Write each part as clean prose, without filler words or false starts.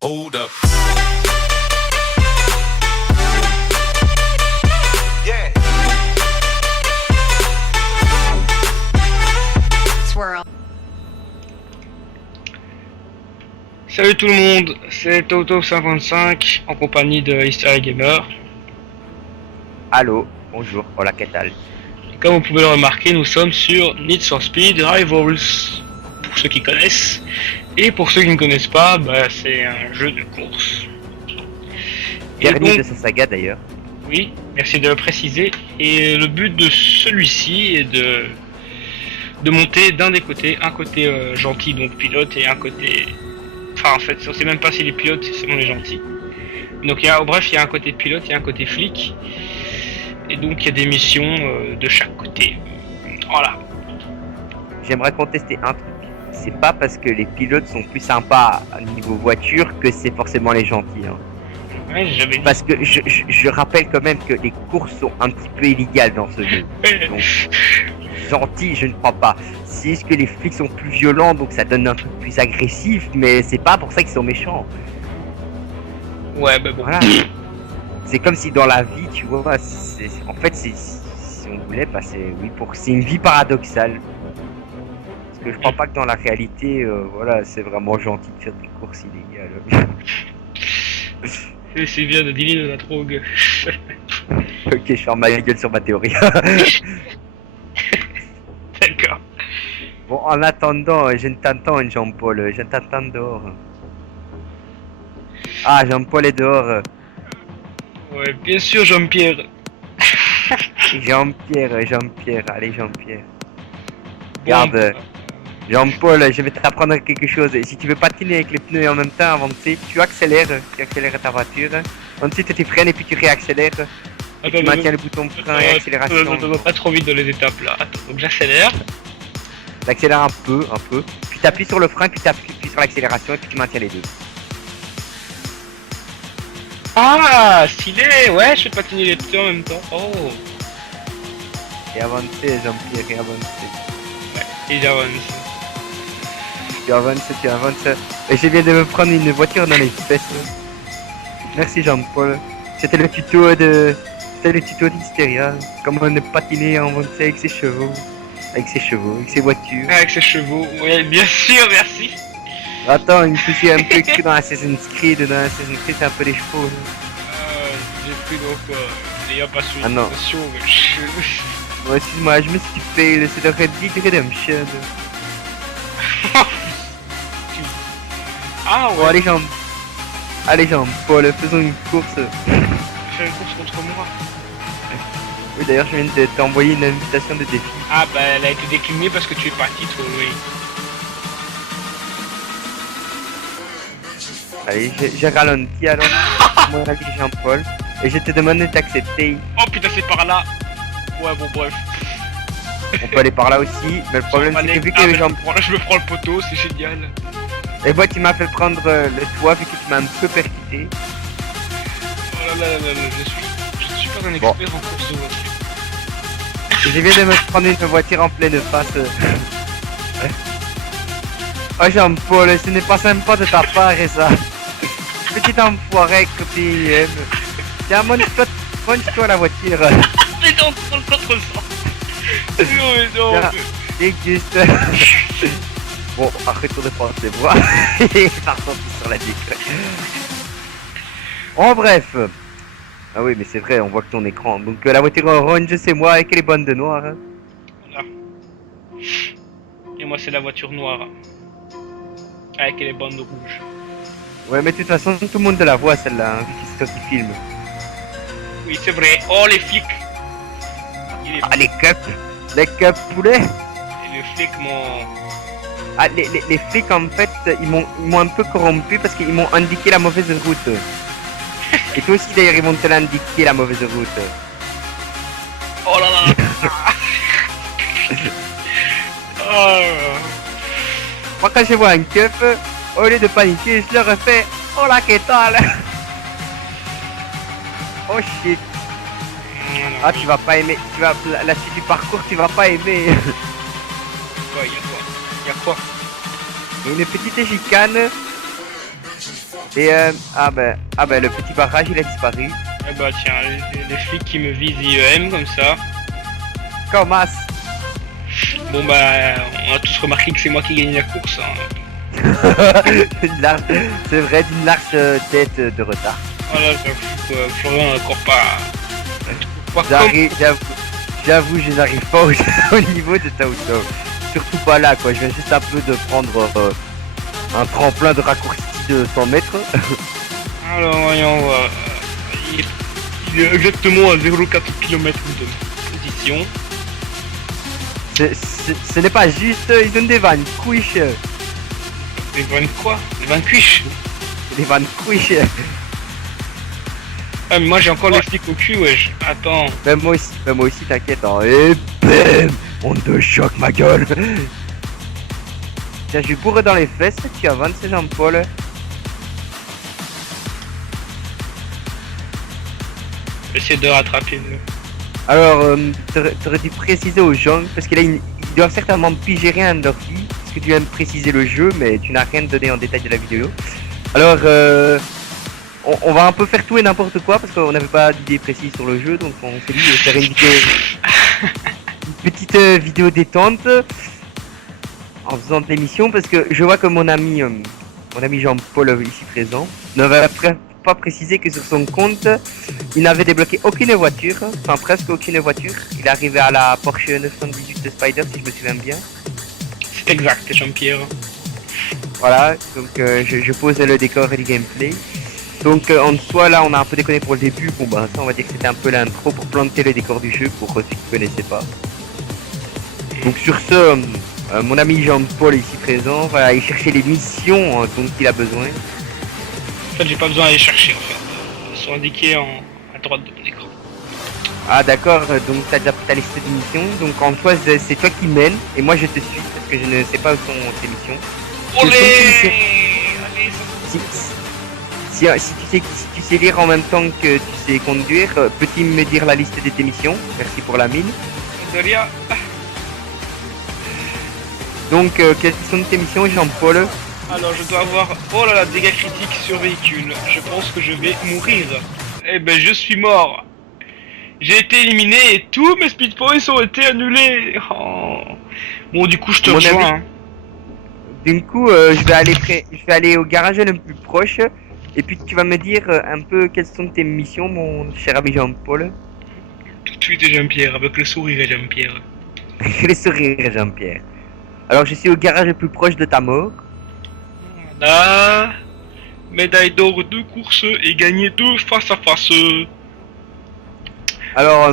Hold up. Yeah. Swirl. Salut tout le monde, c'est Toto55 en compagnie de Hysteria Gamer. Allô, bonjour, hola, ¿qué tal? Comme vous pouvez le remarquer, nous sommes sur Need for Speed Rivals, pour ceux qui connaissent. Et pour ceux qui ne connaissent pas, bah, c'est un jeu de course. Et Dernier donc, de sa saga d'ailleurs. oui, merci de le préciser. Et le but de celui-ci est de monter d'un des côtés, un côté gentil, donc pilote, et un côté... Enfin, en fait, on sait même pas si les pilotes, c'est seulement les gentils. Donc, bref, il y a un côté pilote et un côté flic. Et donc, il y a des missions de chaque côté. Voilà. J'aimerais contester un truc. C'est pas parce que les pilotes sont plus sympas à niveau voiture que c'est forcément les gentils. Hein. Ouais, j'ai jamais dit. Parce que je rappelle quand même que les courses sont un petit peu illégales dans ce jeu. Donc, gentils, je ne crois pas. C'est juste que les flics sont plus violents, donc ça donne un truc plus agressif, mais c'est pas pour ça qu'ils sont méchants. Ouais, bah bon. Voilà. C'est comme si dans la vie, tu vois, en fait, si on voulait passer, oui, c'est une vie paradoxale. Parce que je crois pas que dans la réalité, voilà, c'est vraiment gentil de faire des courses illégales. C'est bien de dealer de la drogue. Ok, je ferme ma gueule sur ma théorie. D'accord. Bon, en attendant, je ne t'entends, Jean-Paul, je t'entends dehors. Ah, Jean-Paul est dehors. Ouais, bien sûr, Jean-Pierre. Jean-Pierre, allez Jean-Pierre. Bon, Regarde, Jean-Paul, je vais t'apprendre quelque chose. Si tu veux patiner avec les pneus en même temps, avancer, tu accélères ta voiture. Ensuite, tu freines et puis tu réaccélères. Et tu maintiens le bouton frein et accélération. Pas trop vite dans les étapes là. Attends, donc j'accélère. T'accélères un peu. Puis t'appuies sur le frein, puis t'appuies sur l'accélération et puis tu maintiens les deux. Ah, stylé. Ouais, je fais patiner les pneus en même temps. Oh. Et avancer, Jean-Pierre, et avancer. Ouais, et j'avance. Tu avances. Et je viens de me prendre une voiture dans les fesses. Merci Jean-Paul. C'était le tuto d'Hysteria. Comment ne patiner et avancer avec ses chevaux. Avec ses voitures. Avec ses chevaux. Ouais, bien sûr, merci. Attends, il me faisait un peu écrit dans Assassin's Creed. Dans Assassin's Creed, c'est un peu les chevaux. J'ai pris donc les passion. Ah non. Bon, excuse-moi, je me suis fail. C'est le Red Dead Redemption. Ah ouais. Bon, allez Jean-Paul, faisons une course. Faire une course contre moi. Oui, d'ailleurs, je viens de t'envoyer une invitation de défi. Ah bah elle a été déclinée parce que tu es parti toi, oui. Allez, j'ai ralenti alors. Mon ami Jean-Paul. Et je te demande d'accepter. Oh putain, c'est par là. Ouais, bon, bref. On peut aller par là aussi. Mais le problème, c'est que vu que Jean... je me prends le poteau, c'est génial. Et moi, tu m'as fait prendre le toit vu que tu m'as un peu percuté. Oh là là là là, je suis pas un expert en course de voiture. Et je viens de me prendre une voiture en pleine face. Oh Jean-Paul, ce n'est pas sympa de ta part et ça. Petit enfoiré que tu aimes. Tiens, monte-toi la voiture. Mais non, prends le contresens. Non mais non. Déguste. Bon, arrêtons de prendre les voix. Et partons sur la dick. En bref. Ah oui, mais c'est vrai, on voit que ton écran. Donc la voiture orange, c'est moi avec les bandes noires. Voilà. Et moi, c'est la voiture noire. Avec les bandes rouges. Ouais, mais de toute façon, tout le monde la voit celle-là, hein, vu que c'est toi qui filme. Oui, c'est vrai. Oh, les flics. Ah, les cups poulets. Et les flics m'ont... Ah, les flics, en fait, ils m'ont un peu corrompu parce qu'ils m'ont indiqué la mauvaise route. Et toi aussi, d'ailleurs, ils vont te l'indiquer, la mauvaise route. Oh là là. Oh. Moi, quand je vois un cup, au lieu de paniquer, je leur fais « Oh là, qu'est-ce Oh shit. Ah, tu vas pas aimer. La suite du parcours, tu vas pas aimer. Quoi, y'a quoi? Et une petite chicane. Et le petit barrage il a disparu. Ah bah tiens, les flics qui me visent IEM comme ça. Comme as. Bon bah, on a tous remarqué que c'est moi qui gagne la course. Hein. C'est vrai, d'une large tête de retard. Voilà, j'avoue, Florian n'a encore pas... J'avoue, je n'arrive pas au niveau de ta auto. Surtout pas là, quoi. Je viens juste un peu de prendre un tremplin de raccourci de 100 mètres. Alors, voyons voir. Il est exactement à 0,4 km de position. Ce n'est pas juste, ils donnent des vannes couiches. Des vannes quoi? Des vannes cuiches? Des vannes couiches. Ah mais moi j'ai encore les flics au cul, wesh. Attends. Même moi aussi, t'inquiète. Hein. Et bam, on te choque ma gueule. Tiens, je suis bourré dans les fesses, tu avances Jean-Paul. J'essaie de rattraper le... Alors, t'aurais dû préciser aux gens, parce que là, ils doivent certainement piger rien de leur vie, parce que tu viens de préciser le jeu, mais tu n'as rien donné en détail de la vidéo. Alors, on va un peu faire tout et n'importe quoi, parce qu'on n'avait pas d'idée précise sur le jeu, donc on s'est dit de faire une petite vidéo détente, en faisant de l'émission, parce que je vois que mon ami Jean-Paul, ici présent, n'avait pas précisé que sur son compte, il n'avait débloqué aucune voiture, enfin presque aucune voiture. Il est arrivé à la Porsche 918 de Spider, si je me souviens bien. C'est exact, Jean-Pierre. Voilà, donc je pose le décor du gameplay. Donc en soi, là, on a un peu déconné pour le début. Bon bah ça, on va dire que c'était un peu l'intro pour planter le décor du jeu, pour ceux qui ne connaissaient pas. Donc sur ce, mon ami Jean-Paul ici présent va aller chercher les missions dont il a besoin. En fait, j'ai pas besoin d'aller chercher en fait. Ils sont indiqués à droite de mon écran. Ah d'accord, donc t'as déjà pris ta liste de missions, donc en soi c'est toi qui mènes, et moi je te suis, parce que je ne sais pas où sont tes missions. Olé! Si tu sais lire en même temps que tu sais conduire, peux-tu me dire la liste de tes missions? Merci pour la mine. De rien. Donc quelles sont tes missions, Jean-Paul? Alors je dois avoir, oh là là, dégâts critiques sur véhicule. Je pense que je vais mourir. Eh ben je suis mort. J'ai été éliminé et tous mes speed points ont été annulés. Oh. Bon du coup je te rejoins. Hein. Du coup je vais aller au garage le plus proche. Et puis tu vas me dire un peu quelles sont tes missions, mon cher ami Jean-Paul. Tout de suite Jean-Pierre, avec le sourire Jean-Pierre. Le sourire Jean-Pierre. Alors je suis au garage le plus proche de ta mort. Voilà. Médaille d'or 2 courses et gagner 2 face à face. Alors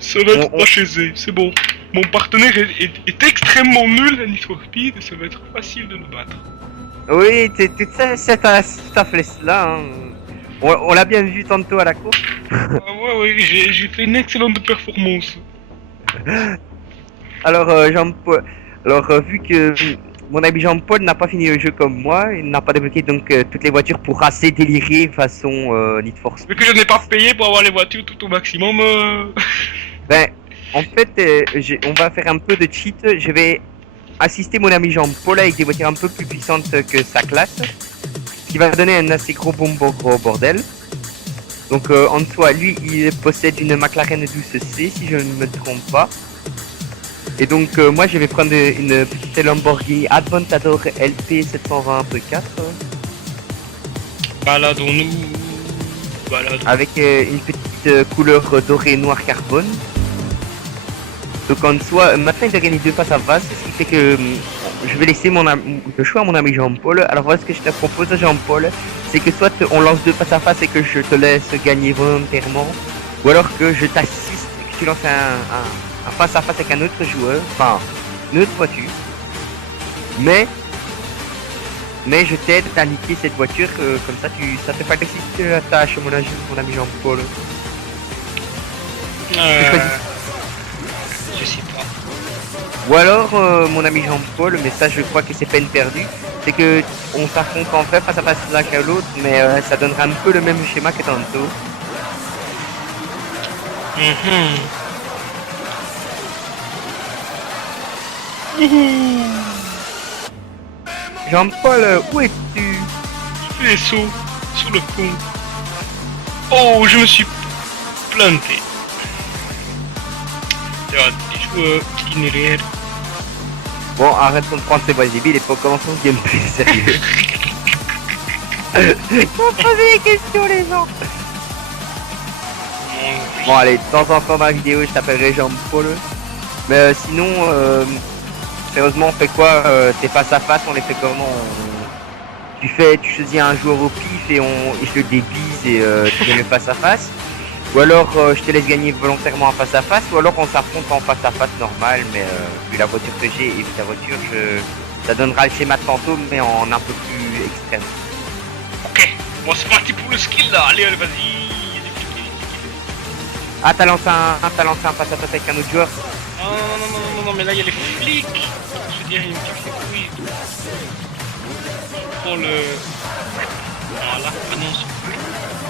ça va être pas chez eux, c'est bon. Mon partenaire est extrêmement nul à Need for Speed et ça va être facile de le battre. Oui, c'est à fait cela. Hein. On l'a bien vu tantôt à la course. Ouais, j'ai fait une excellente performance. Alors, Jean-Paul, vu que mon ami Jean-Paul n'a pas fini le jeu comme moi, il n'a pas débloqué donc toutes les voitures pour assez délirer façon Need for Speed. Vu que je n'ai pas payé pour avoir les voitures tout au maximum. Ben, en fait, on va faire un peu de cheat. Je vais assister mon ami Jean-Paul avec des voitures un peu plus puissantes que sa classe, ce qui va donner un assez gros bordel. Donc en soi, lui, il possède une McLaren 12C si je ne me trompe pas. Et donc moi, je vais prendre une petite Lamborghini Aventador LP 720 4. Baladons-nous. Avec une petite couleur dorée noir carbone. Donc en soi, maintenant il a gagné 2 face à face, ce qui fait que je vais laisser le choix à mon ami Jean-Paul. Alors voilà ce que je te propose, Jean-Paul, c'est que soit on lance 2 face à face et que je te laisse gagner volontairement, ou alors que je t'assiste et que tu lances un face à face avec un autre joueur, enfin une autre voiture. Mais je t'aide à niquer cette voiture, comme ça ça te facilite la tâche, mon ami Jean-Paul. Je sais pas. Ou alors, mon ami Jean-Paul, mais ça je crois que c'est peine perdue, c'est que on s'affronte en fait face à face l'un qu'à l'autre, mais ça donnera un peu le même schéma que tantôt. Jean-Paul, où es-tu? Je fais les sauts. sur le pont. Oh, je me suis planté. Itinéraire. Bon, arrêtons de prendre ces voix débiles et pour commencer ce gameplay sérieux. Faut poser des questions les gens. Bon allez, de temps en temps dans la vidéo je t'appellerai Jean-Paul. Mais sinon, sérieusement on fait quoi t'es face à face, on les fait comment tu choisis un joueur au pif et je le débise et tu gagnes face à face. Ou alors je te laisse gagner volontairement en face à face, ou alors on s'affronte en face à face normal, mais vu la voiture que j'ai et vu ta voiture, ça donnera le schéma de fantôme mais en un peu plus extrême. Ok, bon c'est parti pour le skill là, allez vas-y. Ah t'as lancé un face à face avec un autre joueur. Non, mais là il y a les flics. Je veux dire, il me casse les couilles. Pour le... Voilà, annonce.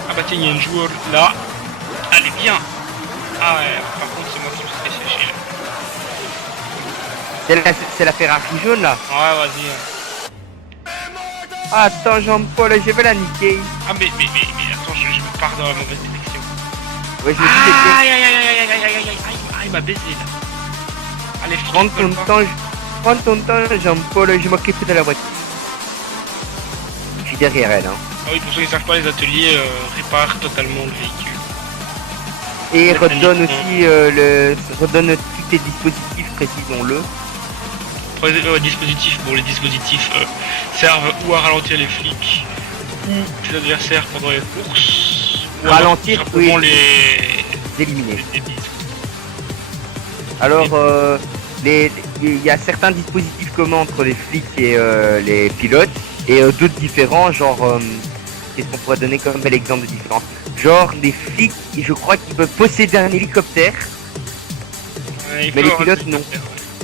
Ah bah tiens, il y a un joueur là. Allez, bien. Ah ouais, par contre c'est moi qui me suis fait sécher là. C'est la Ferrari jaune là. Ouais, vas-y. Ah, attends Jean-Paul, je vais la niquer. Ah mais attends, je me pars dans la mauvaise direction. Ouais, je me suis Aïe, il m'a baisé là. Allez, prends ton temps Jean-Paul, je m'occupe de la voiture. Je suis derrière elle hein. Ah oui, pour ceux qui ne savent pas, les ateliers réparent totalement le véhicule. Et redonne aussi redonne tous tes dispositifs, précisons-le. Pour les dispositifs, bon les dispositifs servent ou à ralentir les flics ou les adversaires pendant les courses. Ou Ralentir, oui. Les éliminer. Alors il y a certains dispositifs communs entre les flics et les pilotes et d'autres différents, genre qu'est-ce qu'on pourrait donner comme bel exemple de différence. Genre les flics, je crois qu'ils peuvent posséder un hélicoptère, ouais, mais les pilotes non.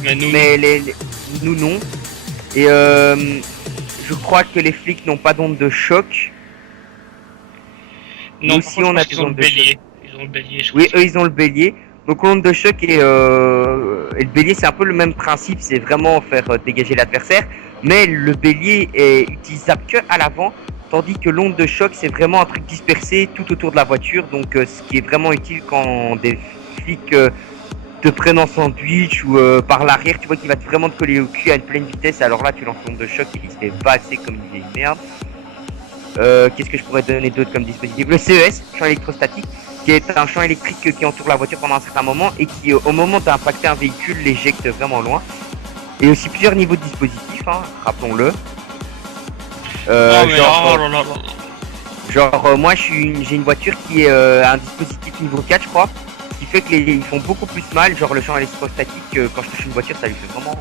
Mais nous non. Et je crois que les flics n'ont pas d'onde de choc. Non, nous aussi on a des ondes de choc. Ils ont le bélier. Oui, eux ils ont le bélier. Donc l'onde de choc et le bélier c'est un peu le même principe, c'est vraiment faire dégager l'adversaire. Mais le bélier est utilisable que à l'avant. Tandis que l'onde de choc, c'est vraiment un truc dispersé tout autour de la voiture. Donc, ce qui est vraiment utile quand des flics te prennent en sandwich ou par l'arrière, tu vois qu'il va vraiment te coller au cul à une pleine vitesse. Alors là, tu lances l'onde de choc et il se fait passer comme une vieille merde. Qu'est-ce que je pourrais donner d'autre comme dispositif? Le CES, champ électrostatique, qui est un champ électrique qui entoure la voiture pendant un certain moment et qui, au moment d'impacter un véhicule, l'éjecte vraiment loin. Et aussi plusieurs niveaux de dispositifs, hein, rappelons-le. Moi j'ai une voiture qui est un dispositif niveau 4 je crois, qui fait que ils font beaucoup plus mal, genre le champ électrostatique quand je touche une voiture ça lui fait vraiment.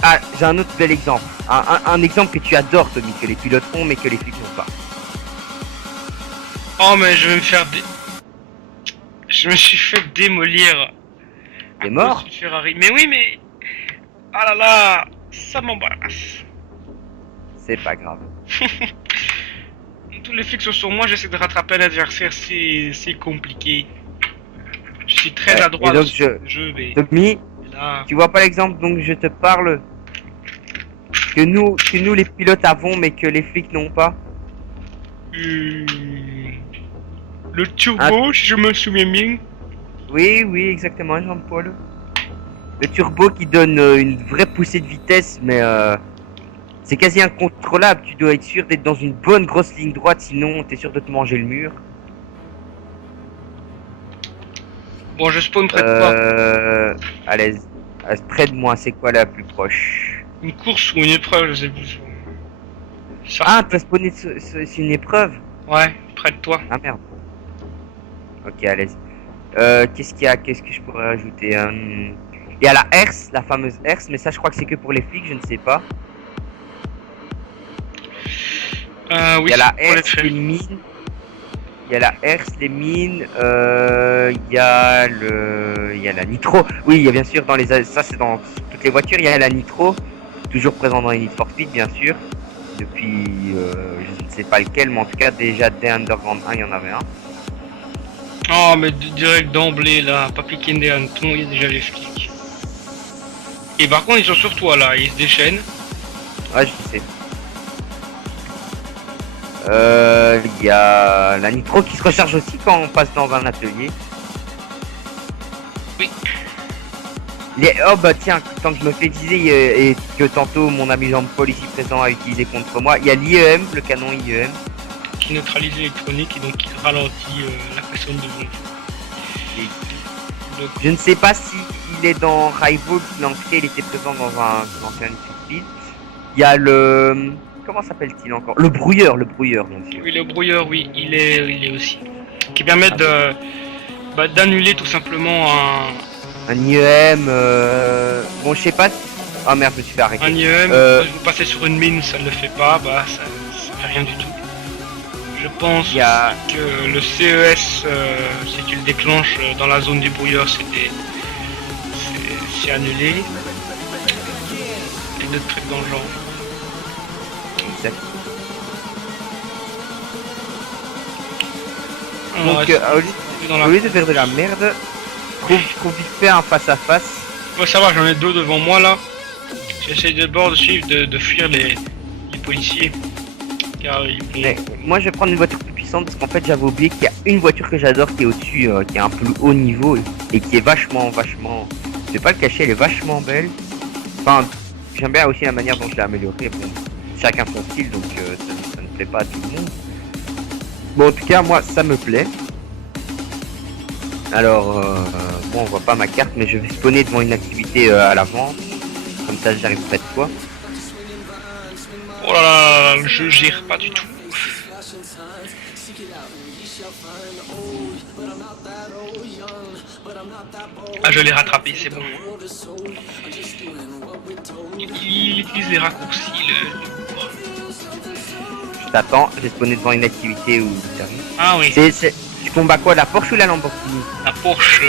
Ah j'ai un autre bel exemple, un exemple que tu adores Tommy, que les pilotes font mais que les flics n'ont pas. Oh mais je vais me faire je me suis fait démolir. T'es mort? Ferrari. Mais oui mais... Ah là là, ça m'embarrasse. C'est pas grave. Tous les flics sont sur moi, j'essaie de rattraper un adversaire, c'est compliqué. Je suis très adroit dans ce jeu, mais... Tommy, là... tu vois pas l'exemple dont je te parle? Que nous les pilotes avons mais que les flics n'ont pas? Le turbo, si je me souviens bien. Oui, exactement, Jean-Paul. Le turbo qui donne une vraie poussée de vitesse, mais c'est quasi incontrôlable. Tu dois être sûr d'être dans une bonne grosse ligne droite, sinon t'es sûr de te manger le mur. Bon, je spawn près de toi. Allez, près de moi, c'est quoi la plus proche? Une course ou une épreuve, je sais plus. Ça... Ah, t'as spawné c'est une épreuve? Ouais, près de toi. Ah merde. Ok, allez. Qu'est-ce qu'il y a? Qu'est-ce que je pourrais rajouter? Il y a la herse, la fameuse herse, mais ça je crois que c'est que pour les flics, je ne sais pas. Oui, il y a la herse, les mines. Il y a la herse, les mines. Il y a la nitro. Oui, il y a bien sûr dans les... Ça c'est dans toutes les voitures, il y a la nitro. Toujours présent dans les Need for Speed, bien sûr. Depuis, je ne sais pas lequel, mais en tout cas déjà dès Underground 1, il y en avait un. Oh, mais direct d'emblée là, pas piquer des hannetons, il y a déjà les flics. Et par contre, ils sont sur toi là, ils se déchaînent. Ouais, je sais. Il y a la nitro qui se recharge aussi quand on passe dans un atelier. Oui. Oh bah tiens, tant que je me fais viser et que tantôt mon ami Jean-Paul ici présent a utilisé contre moi, il y a l'IEM, le canon IEM. Qui neutralise l'électronique et donc qui ralentit la pression de bombe. Donc, Je ne sais pas si il est dans Rival, mais en tout cas il était présent dans un speed. Il y a le... Comment s'appelle-t-il encore? Le brouilleur, monsieur. oui, le brouilleur, oui, il est aussi. Qui permet de d'annuler tout simplement Un IEM, bon je sais pas... Ah merde, je me suis fait arrêter. un IEM. Quand vous passez sur une mine, ça ne le fait pas, bah ça fait rien du tout. Je pense que le CES, si tu le déclenches dans la zone du brouilleur, c'est annulé. Et d'autres trucs dans le genre. Exact. Alors, Donc au lieu de faire de la merde, trouve vite fait un face à face. Faut savoir, j'en ai deux devant moi là. J'essaie de fuir les policiers. Car ils vont... Mais moi je vais prendre une voiture plus puissante parce qu'en fait j'avais oublié qu'il y a une voiture que j'adore qui est au-dessus, qui est un plus haut niveau et qui est vachement... Je vais pas le cacher, elle est vachement belle. Enfin, j'aime bien aussi la manière dont je l'ai améliorée. Bon, chacun son style donc ça ne plaît pas à tout le monde. Bon en tout cas moi ça me plaît. Alors bon on voit pas ma carte mais je vais spawner devant une activité à l'avant. Comme ça j'arrive près de toi. Oh là là, je gère pas du tout. Ah, je l'ai rattrapé, c'est bon. Il utilise les raccourcis, Je t'attends, j'ai spawné devant une activité où tu arrives. Ah oui. Tu combats quoi, la Porsche ou la Lamborghini? La Porsche...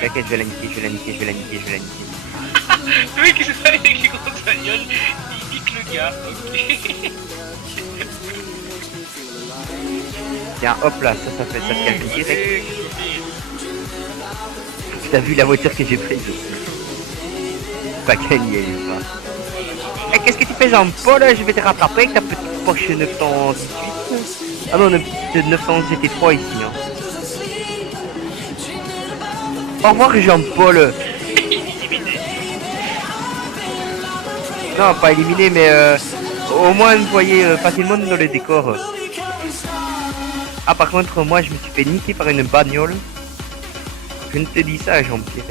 T'inquiète, je vais la niquer. Le mec qui se fait avec les grosses bagnoles, il nique le gars, ok. Tiens, hop là, ça fait ça calme direct. T'as vu la voiture que j'ai prise? Pas gagné, pas. Qu'est-ce que tu fais, Jean-Paul? Je vais te rattraper avec ta petite Porsche 918. Ah non, une petite 911 GT3 ici, hein. Au revoir, Jean-Paul. Non, pas éliminé, mais au moins vous voyez facilement dans le décor. Ah, par contre, moi je me suis fait niquer par une bagnole. Je ne te dis ça, Jean-Pierre.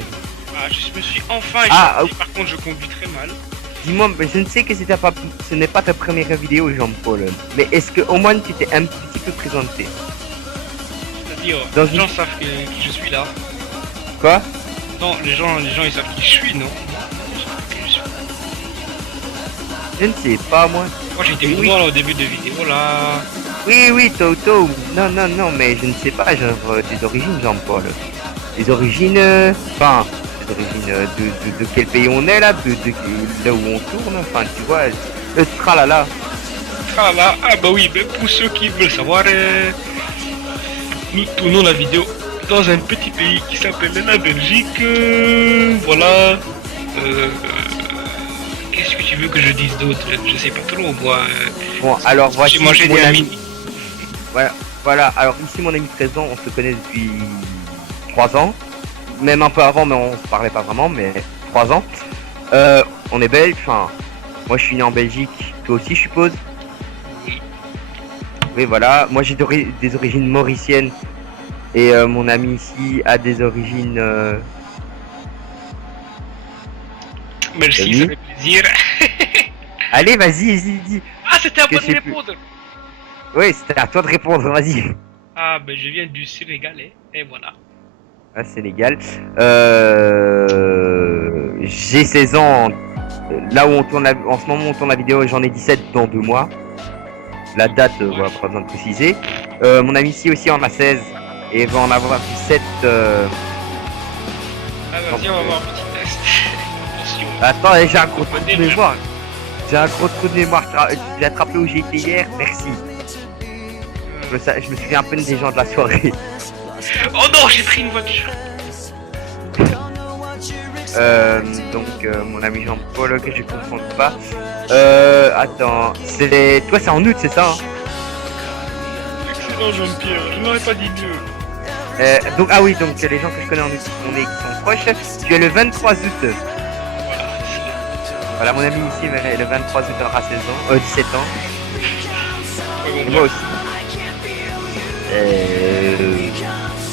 Ah, je me suis enfin échappé, par contre je conduis très mal. Dis-moi, je ne sais que ce n'est pas ta première vidéo, Jean-Paul. Mais est-ce que au moins tu t'es un petit peu présenté? C'est-à-dire, les gens savent qui je suis là. Quoi? Non, les gens ils savent qui je suis, non? Je ne sais pas, moi. Moi j'étais prudent là au début de vidéo là. Oui, Toto. Non, mais je ne sais pas, genre tes origines, Jean-Paul. Les origines, enfin, les origines de quel pays on est là, de là où on tourne, enfin, tu vois, le tralala. Tralala, ah bah oui, mais pour ceux qui veulent savoir, nous tournons la vidéo dans un petit pays qui s'appelle la Belgique, voilà. Qu'est-ce que tu veux que je dise d'autre? Je sais pas trop, moi. Bon, alors voici j'ai mangé mon des ami. Voilà, alors ici mon ami présent, on se connaît depuis 3 ans. Même un peu avant, mais on se parlait pas vraiment, mais 3 ans. On est belge, enfin, moi je suis né en Belgique, toi aussi je suppose. Oui, voilà, moi j'ai des origines mauriciennes. Et mon ami ici a des origines... Merci, ça fait plaisir. Allez, vas-y, dis. Ah, c'était à moi de répondre. Oui, c'était à toi de répondre, vas-y. Ah, ben je viens du Sénégal, et voilà. Ah, Sénégal. J'ai 16 ans. Là où on tourne en ce moment on tourne la vidéo, j'en ai 17 dans 2 mois. La date, voilà, pas besoin de préciser. Mon ami ici aussi en a 16 et va en avoir 17. Ah, vas-y, on va voir un petit test. Attends, j'ai un gros trou de mémoire. J'ai attrapé où j'ai été hier, merci. Je me souviens à peine des gens de la soirée. Oh non, j'ai pris une voiture. Mon ami Jean-Paul, que je ne confonde pas. Attends, toi c'est en août, c'est ça, hein? Excellent Jean-Pierre, je n'aurais pas dit mieux. Donc les gens que je connais en août qui sont proches, tu es le 23 août. Voilà, mon ami ici, le 23 août aura 17 ans. Et moi aussi.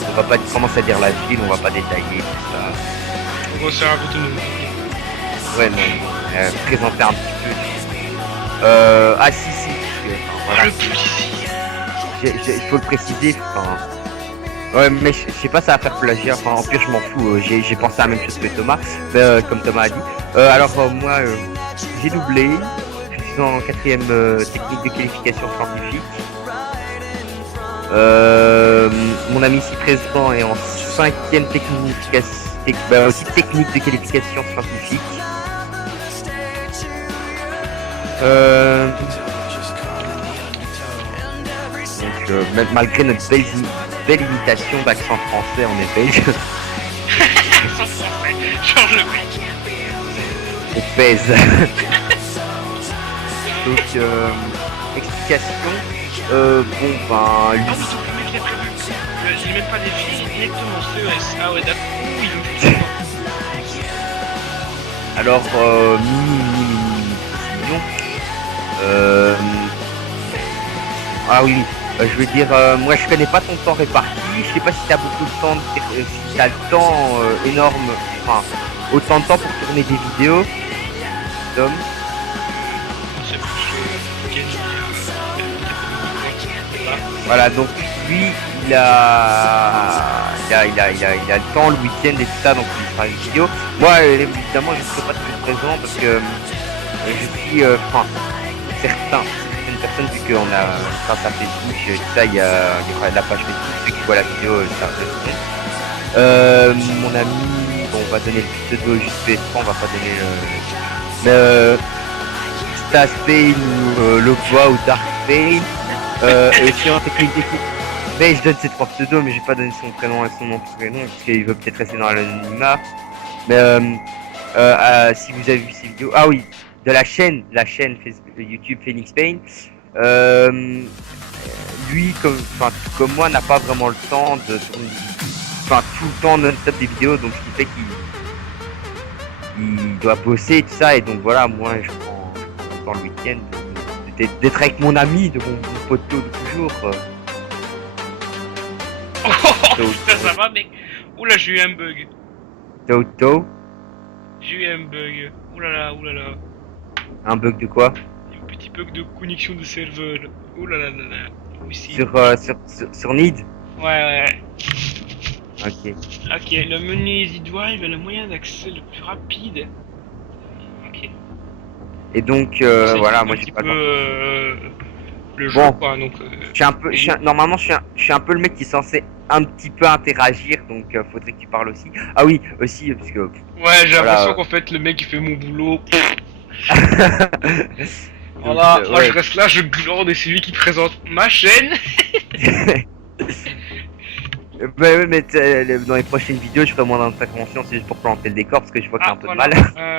On va pas commencer à dire la ville, on va pas détailler tout ça. On va se faire un peu tout le monde. Ouais, non. Présenter un petit peu. Si. Voilà. Le policier. Il faut le préciser. Ouais, mais je sais pas, ça va faire plagiat. Enfin, en pire, je m'en fous. J'ai pensé à la même chose que Thomas, comme Thomas a dit. Moi, j'ai doublé. Je suis en 4ème technique de qualification scientifique. Mon ami ici présent est en 5ème aussi technique de qualification scientifique. Même malgré notre belle imitation d'accent français, on est belge. Change le mec. On pèse. Donc, explication. Lui. Ah oui, donc le mec il a prévu. Il met pas des filles, directement CES. Ah ouais, d'accord. Ouh, il me fait Alors, mignon. Ah oui, je veux dire, moi je connais pas ton temps réparti. Je sais pas si t'as beaucoup de temps, si t'as le temps énorme, enfin, autant de temps pour tourner des vidéos. Tom. Voilà, donc lui, il a le temps le week-end et tout ça, donc il fera une vidéo. Moi, évidemment, je ne serai pas toujours présent parce que je suis, certaines personnes, vu qu'on a grâce à Facebook, tout ça, il y a la page Facebook, ceux qui voient la vidéo, ça répond. Mon ami, bon, on va donner le pseudo juste PS3, on va pas donner le Stas Pain ou Lobois ou Dark Pain. Et sur un technique d'équipe, mais je donne ces 3 pseudos, mais j'ai pas donné son prénom et son nom prénom parce qu'il veut peut-être rester dans l'anonymat. Mais si vous avez vu ces vidéos, ah oui, de la chaîne Facebook, YouTube Phoenix Pain, lui comme moi n'a pas vraiment le temps de tourner, tout le temps non-stop des vidéos, donc ce qui fait qu'il doit bosser et tout ça, et donc voilà, moi je prends le temps le week-end d'être avec mon ami, de mon poteau de toujours. Ça va mec. Oula, j'ai eu un bug. Toto. J'ai eu un bug. Oulala. Un bug de quoi? Un petit bug de connexion de serveur. Oulala. Sur Need? Ouais. Ok. Ok, le menu Easy Drive est le moyen d'accès le plus rapide. Ok. Et donc voilà, moi j'ai pas le jeu quoi, donc normalement je suis un peu le mec qui est censé un petit peu interagir, donc faudrait que tu parles aussi. Ah oui, aussi parce que ouais, j'ai l'impression qu'en fait le mec il fait mon boulot. Voilà, moi je reste là, je glande et c'est lui qui présente ma chaîne. Ouais, mais dans les prochaines vidéos, je ferai moins d'intervention, c'est juste pour planter le décor parce que je vois qu'il y a un peu de mal.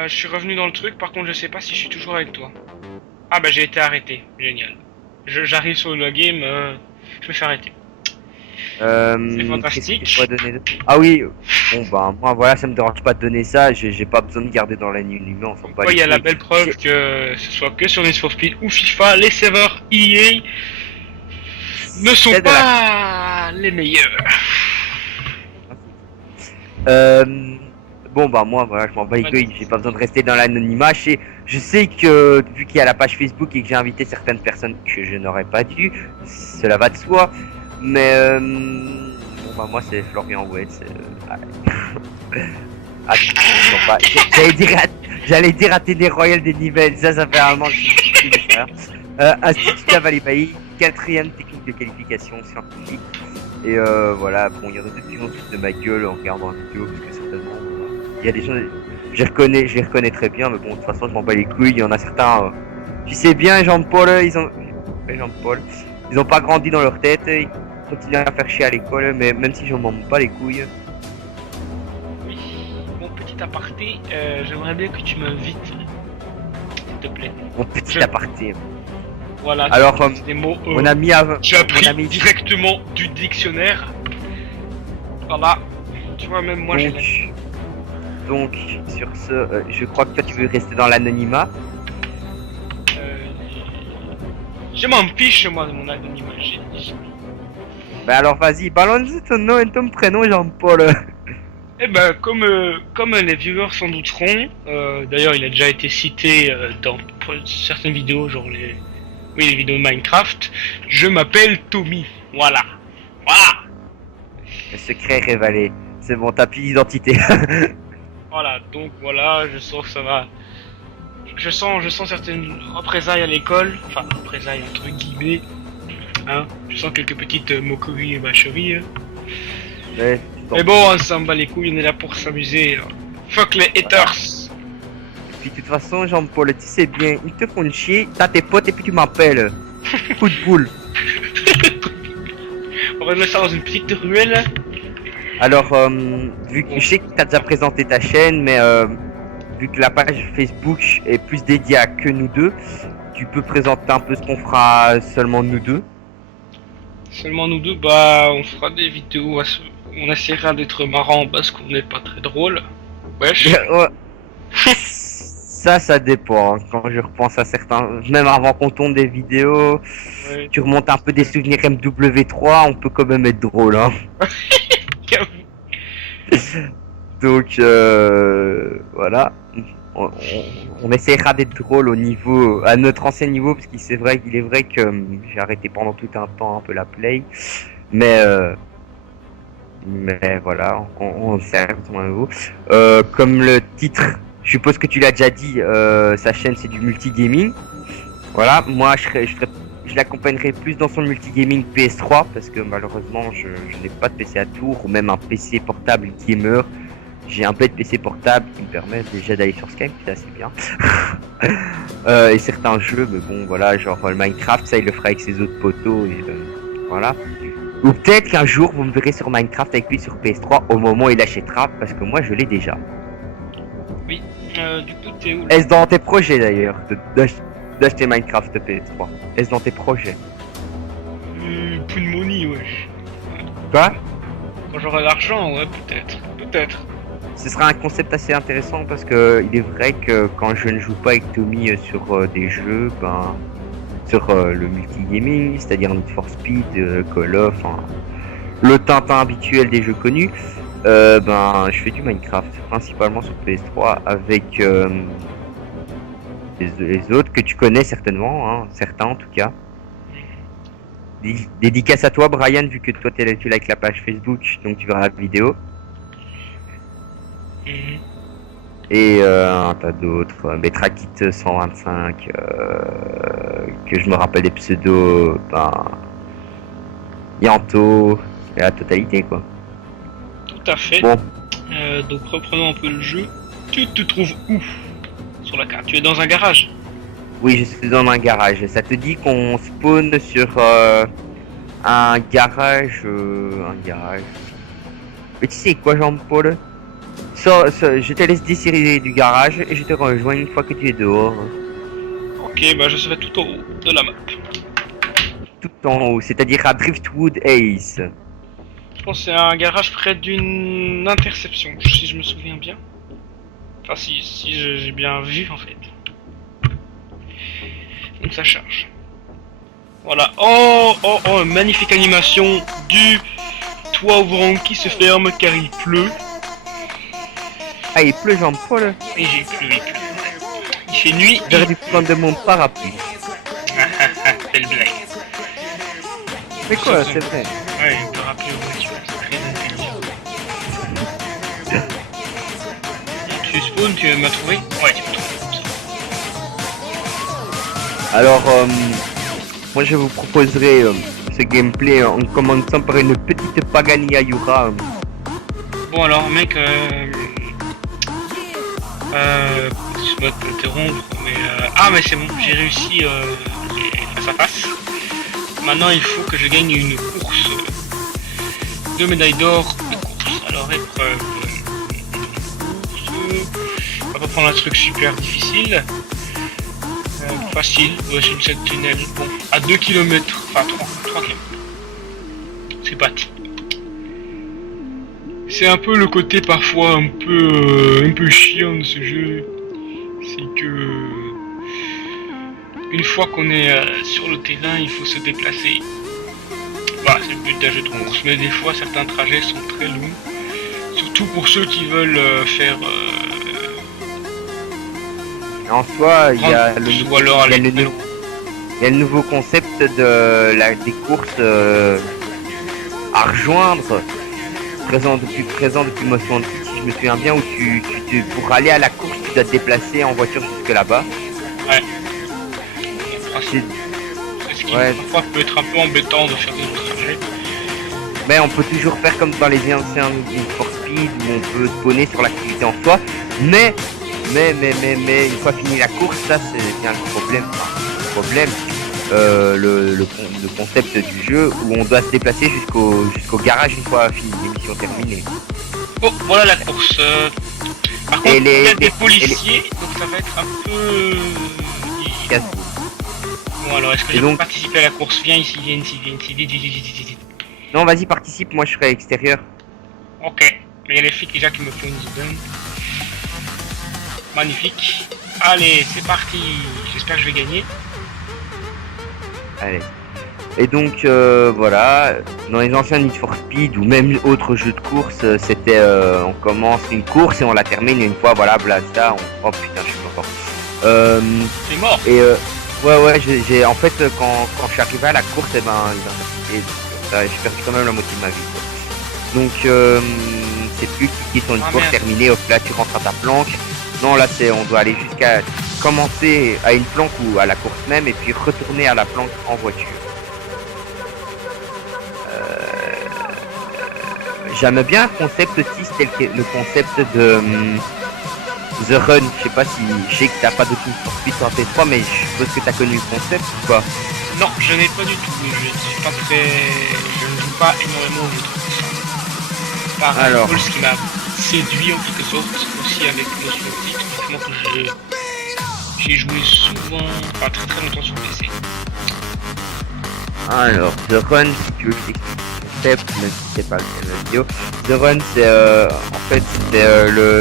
Je suis revenu dans le truc, par contre, je sais pas si je suis toujours avec toi. Ah bah j'ai été arrêté, génial. J'arrive sur le game, je me fais arrêter. C'est fantastique. Ah oui, bon bah moi voilà, ça me dérange pas de donner ça, j'ai pas besoin de garder dans l'anonymat, on s'en bat. Il y a la belle preuve que ce soit que sur Need for Speed ou FIFA, les serveurs EA ne sont pas les meilleurs. Bon bah moi voilà, je m'en bats les couilles, j'ai pas besoin de rester dans l'anonymat. Je sais que vu qu'il y a la page Facebook et que j'ai invité certaines personnes que je n'aurais pas dû, cela va de soi. Mais bon bah moi c'est Florian Wetz. J'allais dire Athénée Royal des Nivelles, ça fait un moment que je suis Institut Valley, 4ème technique de qualification scientifique. Et voilà, bon, il y en a d'autres qui vont se foutre de ma gueule en regardant la vidéo, parce que certainement, il y a des gens, je les reconnais très bien, mais bon, de toute façon, je m'en bats les couilles. Il y en a certains, tu sais bien, Jean-Paul, ils ont pas grandi dans leur tête, ils continuent à faire chier à l'école, mais même si je m'en bats les couilles. Oui, mon petit petit aparté, j'aimerais bien que tu m'invites, s'il te plaît. Mon petit Je- aparté. Voilà, Alors, c'est des mots. On a mis J'ai appris on a mis- directement du dictionnaire. Voilà. Tu vois, même moi, j'ai donc, sur ce, je crois que toi tu veux rester dans l'anonymat. Je m'en fiche, moi, de mon anonymat. Bah alors vas-y, balance ton nom et ton prénom, Jean-Paul. Eh ben, comme les viewers s'en douteront, d'ailleurs, il a déjà été cité dans certaines vidéos, genre les vidéos de Minecraft. Je m'appelle Tommy. Voilà. Voilà. Le secret est révélé. C'est bon, t'as plus d'identité. Voilà. Donc voilà, je sens que ça va. Je sens certaines représailles à l'école. Enfin, représailles entre guillemets. Hein. Je sens quelques petites moqueries et bâcheries. Ouais, Mais bon, ça me bat les couilles, on est là pour s'amuser. Fuck les haters. Puis de toute façon, Jean-Paul, tu sais bien, ils te font chier, t'as tes potes et puis tu m'appelles. Coup de boule. On va mettre ça dans une petite ruelle. Alors, vu que je sais que t'as déjà présenté ta chaîne, mais vu que la page Facebook est plus dédiée à que nous deux, tu peux présenter un peu ce qu'on fera seulement nous deux. Seulement nous deux, bah on fera des vidéos, on essaiera d'être marrant parce qu'on n'est pas très drôle. Wesh. Ouais. Ça dépend. Hein. Quand je repense à certains, même avant qu'on tourne des vidéos, Ouais. tu remontes un peu des souvenirs MW3, on peut quand même être drôle. Hein. Donc voilà, on essaiera d'être drôle au niveau, à notre ancien niveau, parce qu'il est vrai que j'ai arrêté pendant tout un temps un peu la play, mais voilà, on sert à mon niveau. Comme le titre, je suppose que tu l'as déjà dit, sa chaîne c'est du multigaming. Voilà, moi je l'accompagnerai plus dans son multigaming PS3 parce que malheureusement je n'ai pas de PC à tour ou même un PC portable gamer. J'ai un peu de PC portable qui me permet déjà d'aller sur Skype, c'est assez bien. Et certains jeux, mais bon voilà, genre le Minecraft, ça il le fera avec ses autres potos et voilà. Ou peut-être qu'un jour vous me verrez sur Minecraft avec lui sur PS3 au moment où il achètera parce que moi je l'ai déjà. Oui, du coup t'es où là? Est-ce dans tes projets d'ailleurs d'acheter Minecraft PS3? Est-ce dans tes projets? Plus de money, wesh. Quoi? Quand j'aurai l'argent, ouais, peut-être. Peut-être. Ce sera un concept assez intéressant parce que il est vrai que quand je ne joue pas avec Tommy sur des jeux, ben sur le multigaming, c'est-à-dire Need for Speed, Call of, le Tintin habituel des jeux connus, ben je fais du Minecraft principalement sur PS3 avec les autres que tu connais certainement, hein, certains en tout cas. Dédicace à toi Brian, vu que toi tu l'as avec la page Facebook, donc tu verras la vidéo. Et un tas d'autres, Betrakit 125, que je me rappelle des pseudos, ben Yanto, et la totalité quoi. Tout à fait. Bon. Donc reprenons un peu le jeu. Tu te trouves où sur la carte? Tu es dans un garage? Oui, je suis dans un garage. Ça te dit qu'on spawn sur un garage, Mais tu sais quoi, Jean-Paul? Je te laisse décider du garage et je te rejoins une fois que tu es dehors. Ok, bah je serai tout en haut de la map. Tout en haut, c'est-à-dire à Driftwood Ace. Je pense que c'est un garage près d'une interception, si je me souviens bien. Enfin, si j'ai bien vu en fait. Donc ça charge. Voilà. Oh, magnifique animation du toit ouvrant qui se ferme car il pleut. Ah, il pleut, Jean-Paul. Et il pleut. Il fait nuit. J'aurais dû prendre de mon parapluie. Belle blague. Mais quoi, c'est vrai. Ouais, un parapluie en voiture, c'est très intelligent. Tu spawns, tu m'as trouvé? Ouais, tu m'as trouvé. Alors, moi je vous proposerai ce gameplay en commençant par une petite Pagani Ayura. Bon alors mec, je dois t'interrompre, mais mais c'est bon, j'ai réussi les face à face. Maintenant il faut que je gagne une course, 2 médailles d'or de course. Alors épreuve, prendre un truc super difficile. Facile, ouais, c'est une seule tunnel. Bon, à 2 km, enfin 3 km. C'est parti. C'est un peu le côté parfois un peu chiant de ce jeu. C'est que une fois qu'on est sur le terrain, il faut se déplacer. Bah, c'est le but d'un jeu de course, mais des fois certains trajets sont très longs. Surtout pour ceux qui veulent faire... En soi, il y a le nouveau concept des courses à rejoindre, présent depuis Most Wanted, si je me souviens bien, où pour aller à la course, tu dois te déplacer en voiture jusque là-bas. Ouais. Ce qui parfois peut être un peu embêtant de faire des trajets. Mais on peut toujours faire comme dans les anciens Need for Speed où on peut spawner sur l'activité en soi. Mais une fois fini la course, ça c'est un problème. Le concept du jeu où on doit se déplacer jusqu'au garage une fois fini l'émission terminée. Oh, voilà la course. Par contre, il y a des policiers, donc ça va être un peu... Bon alors, est-ce que je peux participer à la course? Viens ici, vite. Non, vas-y, participe, moi je serai extérieur. Ok, mais il y a les flics déjà qui me font une zone. Magnifique. Allez, c'est parti. J'espère que je vais gagner. Allez. Et donc, voilà, dans les anciens Need for Speed ou même autres jeux de course, c'était on commence une course et on la termine une fois, voilà, blasta, oh putain, je suis content. C'est mort. Et ouais, j'ai en fait, quand je suis arrivé à la course, j'ai perdu quand même la moitié de ma vie, quoi. Donc, c'est plus cliquer sur une course terminée, hop là, tu rentres à ta planche. Non, là, on doit aller jusqu'à commencer à une planque ou à la course même et puis retourner à la planque en voiture. J'aime bien le concept aussi, c'était le concept de The Run. Je sais pas si je sais que t'as pas de Need for Speed sur T3, mais je suppose que t'as connu le concept ou pas? Non, je n'ai pas du tout. Je suis pas très, je ne joue pas énormément au jeu de course. Par exemple, ce qui m'a séduit en quelque sorte aussi avec Most Wanted, franchement que j'ai joué souvent, enfin très longtemps sur PC. Alors, The Run, si tu veux que je t'explique le concept, même si c'est pas la vidéo. The Run, c'est en fait c'est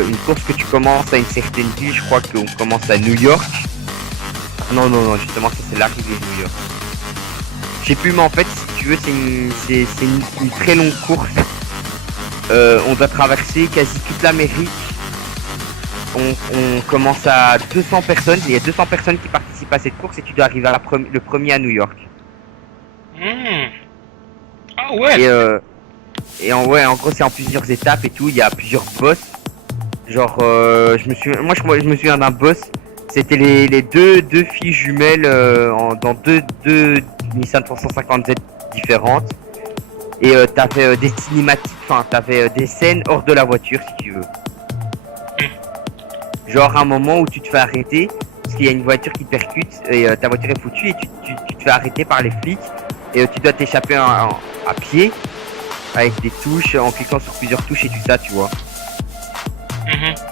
une course que tu commences à une certaine ville. Je crois qu'on commence à New York. Non, justement, ça c'est l'arrivée de New York. Je sais plus, mais en fait, si tu veux, c'est une très longue course. On doit traverser quasi toute l'Amérique. On commence à 200 personnes. Il y a 200 personnes qui participent à cette course et tu dois arriver le premier à New York. Ah ouais. Et en gros c'est en plusieurs étapes et tout. Il y a plusieurs boss. Genre je me souviens d'un boss. C'était les deux filles jumelles dans deux Nissan 350Z différentes. Et t'avais des cinématiques, enfin t'avais des scènes hors de la voiture si tu veux. Genre un moment où tu te fais arrêter parce qu'il y a une voiture qui te percute et ta voiture est foutue et tu te fais arrêter par les flics et tu dois t'échapper à pied avec des touches, en cliquant sur plusieurs touches et tout ça, tu vois.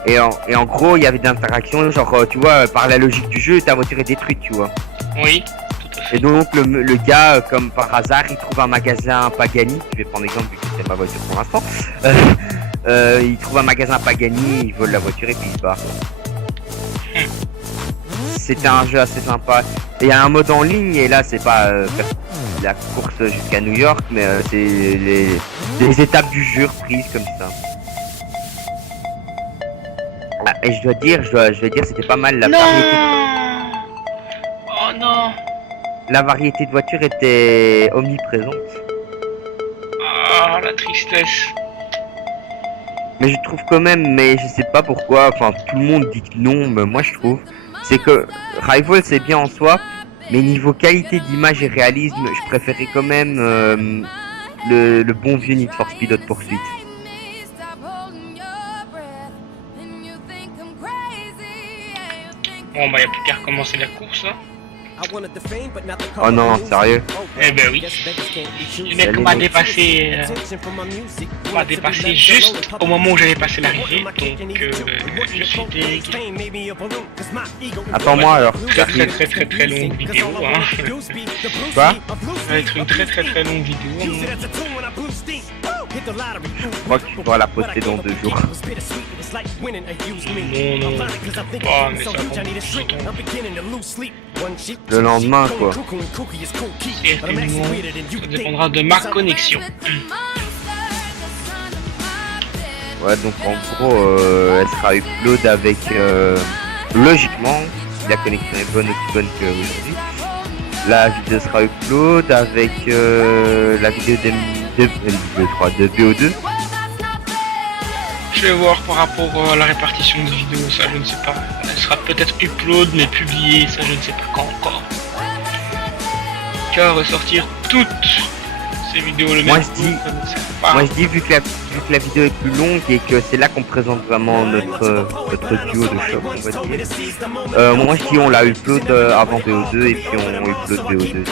Et en gros il y avait des interactions, genre tu vois, par la logique du jeu ta voiture est détruite, tu vois. Oui. Et donc le gars, comme par hasard, il trouve un magasin Pagani. Je vais prendre l'exemple vu que c'est ma voiture pour l'instant. Il trouve un magasin Pagani, il vole la voiture et puis il se barre. C'était un jeu assez sympa. Et il y a un mode en ligne et là c'est pas la course jusqu'à New York, mais c'est les étapes du jeu reprises comme ça. Ah, et je dois dire c'était pas mal la variété. Oh non. La variété de voitures était omniprésente. Ah, la tristesse. Mais je trouve quand même, mais je sais pas pourquoi, enfin tout le monde dit que non, mais moi je trouve, c'est que Rival c'est bien en soi, mais niveau qualité d'image et réalisme, je préférais quand même le bon vieux Need for Speed Hot Pursuit. Bon bah y'a plus qu'à recommencer la course là. Oh non, sérieux? Eh ben oui. Le mec m'a dépassé, juste au moment où j'avais passé l'arrivée, donc je suis dégoûté. Attends-moi alors. Très longue vidéo, hein. Quoi? Ça va être une très longue vidéo. Je crois que tu pourras la poster dans 2 jours. Non, pas, mais ça prend du temps. Le lendemain, quoi. Certainement, ça dépendra de ma connexion. Ouais, donc en gros, elle sera upload avec, logiquement, si la connexion est bonne aussi bonne qu'aujourd'hui, la vidéo sera upload avec la vidéo de VO2. Je vais voir par rapport à la répartition de vidéos, ça je ne sais pas. Elle sera peut-être upload mais publiée, ça je ne sais pas quand encore. Car ressortir toutes ces vidéos le Moi même je dis, coup, ça ne sert pas. moi je dis vu que la vidéo est plus longue et que c'est là qu'on présente vraiment notre duo de choc, on va dire. Moi je dis on la upload avant VO2 et puis on upload VO2.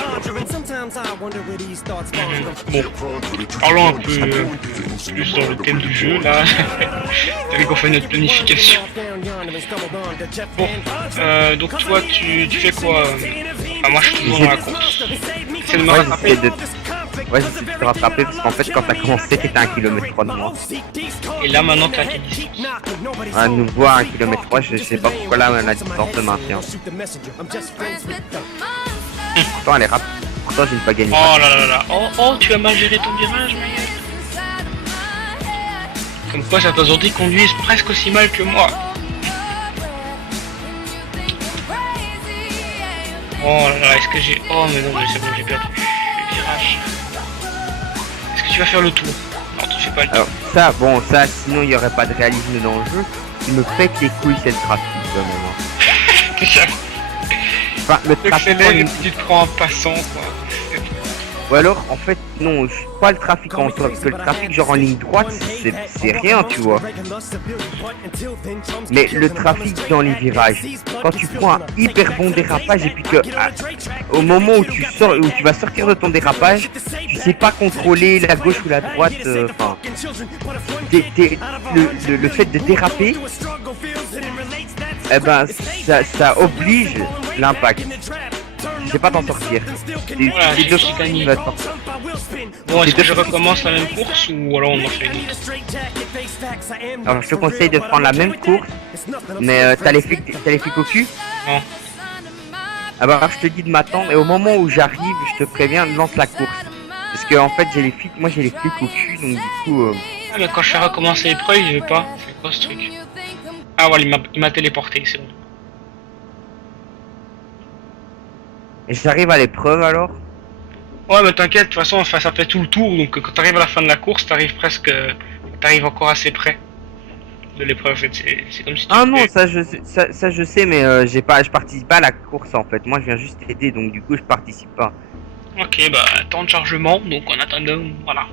Bon, parlons un peu plus dans le thème du jeu là, avec qu'on fait notre planification. Bon, donc toi tu fais quoi? Moi je suis toujours dans la course. C'est de me rattraper. Ouais, j'essaie de te rattraper parce qu'en fait quand t'as commencé t'étais à 1,3 km de moi. Et là maintenant t'es à quelle distance? À nouveau à 1,3 km, je sais pas pourquoi là la distance se maintient. Pourtant elle est rapide. Pourtant j'ai pas gagné. Oh là là là, oh tu as mal géré ton virage, mais... Comme quoi certains ordi conduisent presque aussi mal que moi. Oh là là, est-ce que j'ai... Oh mais non, mais c'est bon, j'ai perdu le virage. Est-ce que tu vas faire le tour? Non, tu fais pas le tour. Alors ça, sinon il y aurait pas de réalisme dans le jeu. Il me fait que les couilles c'est le trafic quand même. Enfin, le trafic, tu te prends en passant quoi. ou alors en fait non, pas le trafic en soi, parce que le trafic genre en ligne droite c'est rien tu vois. Mais le trafic dans les virages, quand tu prends un hyper bon dérapage et puis que au moment où tu vas sortir de ton dérapage, tu sais pas contrôler la gauche ou la droite, enfin le fait de déraper, eh ben ça oblige l'impact. Je sais pas t'en sortir. Voilà, C'est deux j'ai qui gagné. va te sortir. Bon, est-ce que je recommence la même course ou alors on en fait une autre? Alors je te conseille de prendre la même course, mais t'as les flics au cul? Non. Ah bah alors je te dis de m'attendre et au moment où j'arrive, je te préviens, lance la course. Parce que en fait j'ai les flics au cul, donc du coup... Ah mais quand je fais recommencer l'épreuve, il veut pas. C'est quoi ce truc? Ah voilà, il m'a téléporté, c'est bon. Et j'arrive à l'épreuve alors? Ouais mais t'inquiète, de toute façon enfin, ça fait tout le tour, donc quand t'arrives à la fin de la course, t'arrives encore assez près de l'épreuve, en fait. C'est comme si tu Ah non, fais... ça je sais, mais je participe pas à la course en fait. Moi je viens juste t'aider, donc du coup je participe pas. Ok, bah temps de chargement, donc en attendant, voilà.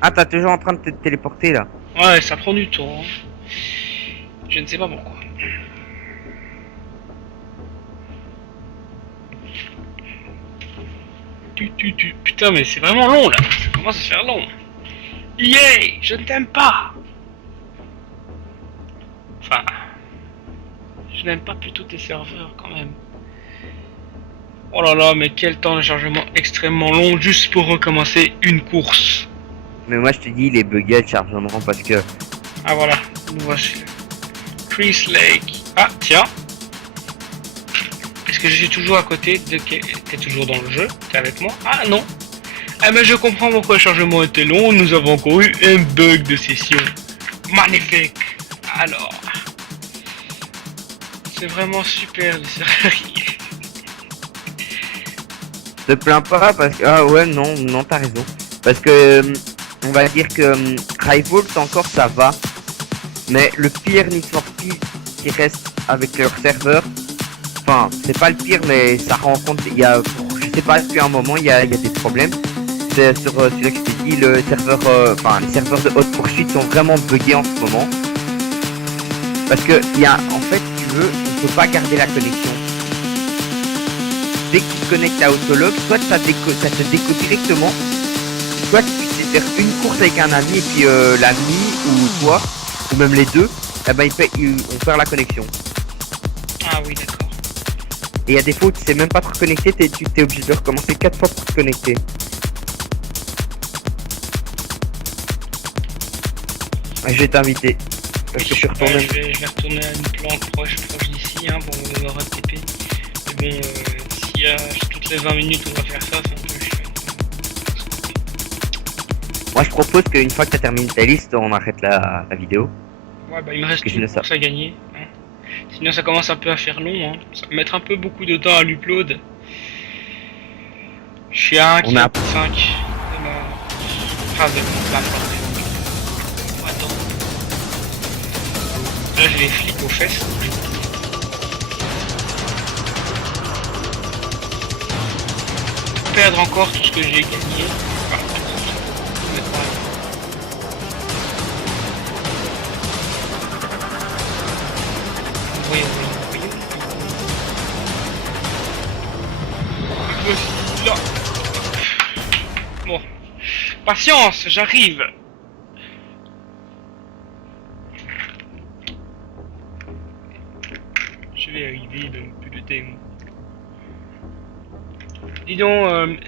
Ah t'es toujours en train de te téléporter là? Ouais, ça prend du temps. Je ne sais pas pourquoi. Putain, mais c'est vraiment long là. Ça commence à se faire long. Yeah, je ne t'aime pas. Enfin, je n'aime pas plutôt tes serveurs quand même. Oh là là, mais quel temps de chargement extrêmement long juste pour recommencer une course. Mais moi je te dis, il est bugué le chargement parce que... Ah voilà, nous voici. Chris Lake. Ah tiens. Est-ce que je suis toujours à côté de... T'es toujours dans le jeu? T'es avec moi? Ah non. Ah mais je comprends pourquoi le chargement était long. Nous avons encore eu un bug de session. Magnifique. Alors... C'est vraiment super le serveur. Te plains pas parce que... Ah ouais, non, t'as raison. Parce que... on va dire que... Rivals encore ça va. Mais le pire Need for Speed qui reste avec leur serveur... Enfin, c'est pas le pire, mais ça rend compte... Il y a... Je sais pas, depuis un moment, il y a des problèmes. C'est sur celui que je t'ai dit, le serveur... Enfin, les serveurs de haute poursuite sont vraiment buggés en ce moment. Parce que, il y a... En fait, si tu veux... peut pas garder la connexion. Dès que tu te connectes à Autolog, soit ça te déco directement, soit tu sais faire une course avec un ami et puis l'ami ou toi, ou même les deux, eh ben on perd la connexion. Ah oui, d'accord. Et il y a des fois où tu sais même pas te reconnecter, tu t'es obligé de recommencer 4 fois pour te connecter. Je vais t'inviter. Parce que je suis retourné. Je vais retourner à une planque proche d'ici, hein, pour me voir un TP. Mais bon, si toutes les 20 minutes on va faire ça, c'est un peu chiant. Moi je propose qu'une fois que tu as terminé ta liste, on arrête la vidéo. Ouais, bah il me reste une course à gagner. Hein. Sinon ça commence un peu à faire long, hein. Ça va mettre un peu beaucoup de temps à l'upload. Je suis à 1 km 5 de ma... Enfin, de mon plan. Attends. Là j'ai les flics aux fesses. Perdre encore tout ce que j'ai gagné. Voyons. Là. Bon. Patience, j'arrive. Je vais arriver dans plus de temps. Dis donc,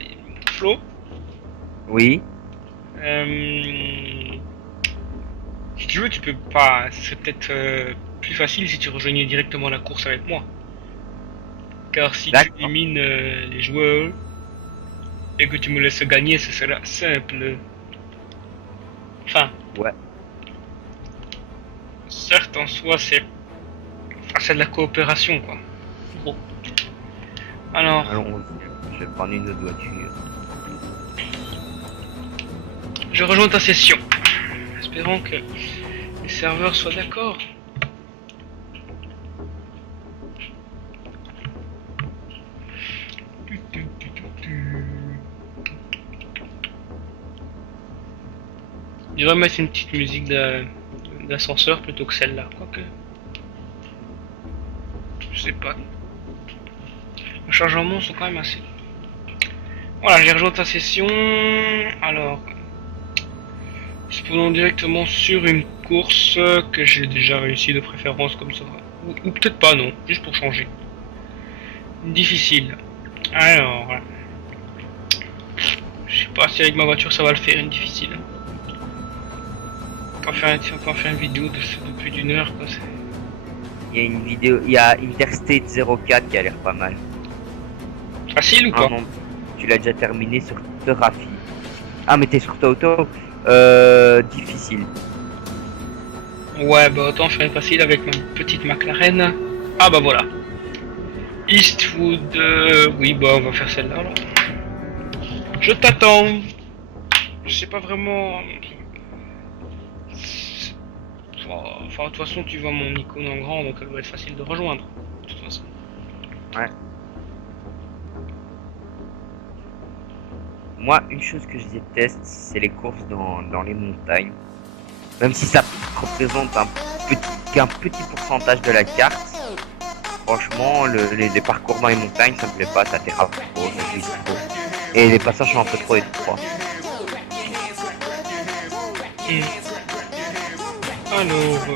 Flo. Oui. Si tu veux, tu peux pas. C'est peut-être plus facile si tu rejoignais directement la course avec moi. Car si tu élimines les joueurs et que tu me laisses gagner, ce sera simple. Enfin. Ouais. Certes, en soi, c'est de la coopération, quoi. Bon. Alors. Allons, je vais prendre une autre voiture. Je rejoins ta session. Espérons que les serveurs soient d'accord. Je devrais mettre une petite musique d'ascenseur plutôt que celle-là, quoique. Je sais pas. Les changements sont quand même assez. Voilà, j'ai rejoint ta session. Alors, spawnons directement sur une course que j'ai déjà réussi de préférence comme ça. Ou peut-être pas, non, juste pour changer. Difficile. Alors, je sais pas si avec ma voiture ça va le faire, une difficile. On va faire une vidéo de plus d'une heure, quoi. Il y a une vidéo, il y a Interstate 04 qui a l'air pas mal. Facile ou pas? Non, tu l'as déjà terminé sur Terrafi. Ah, mais t'es sur ta auto. Difficile. Ouais, bah autant faire facile avec ma petite McLaren. Ah bah voilà. Eastwood, oui, bah on va faire celle-là alors. Je t'attends. Je sais pas vraiment. Enfin, de toute façon, tu vois mon icône en grand, donc elle va être facile de rejoindre. De toute façon. Ouais. Moi, une chose que je déteste, c'est les courses dans les montagnes. Même si ça représente qu'un petit pourcentage de la carte, franchement, les parcours dans les montagnes, ça me plaît pas, ça dérape trop, ça glisse trop. Et les passages sont un peu trop étroits. Alors...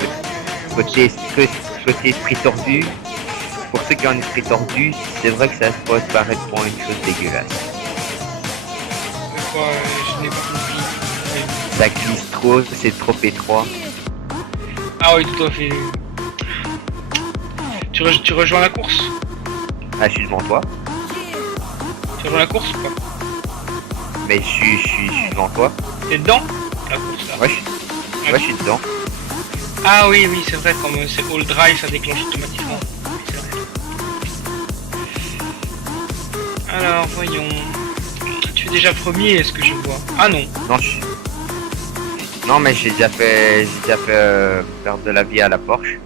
Côté esprit tordu, pour ceux qui ont un esprit tordu, c'est vrai que ça peut paraître pour une chose dégueulasse. Quoi, je n'ai pas compris. Ça glisse trop, c'est trop étroit. Ah oui, tout à fait. Tu rejoins la course? Ah, je suis devant toi. Tu rejoins la course ou pas? Mais je suis devant toi. T'es dedans? La course là? Ouais, je suis dedans. Ah oui, c'est vrai, comme c'est all drive, ça déclenche automatiquement. Alors, voyons. Tu es déjà premier, est-ce que je vois? Ah non. Non, mais j'ai déjà fait perdre de la vie à la Porsche.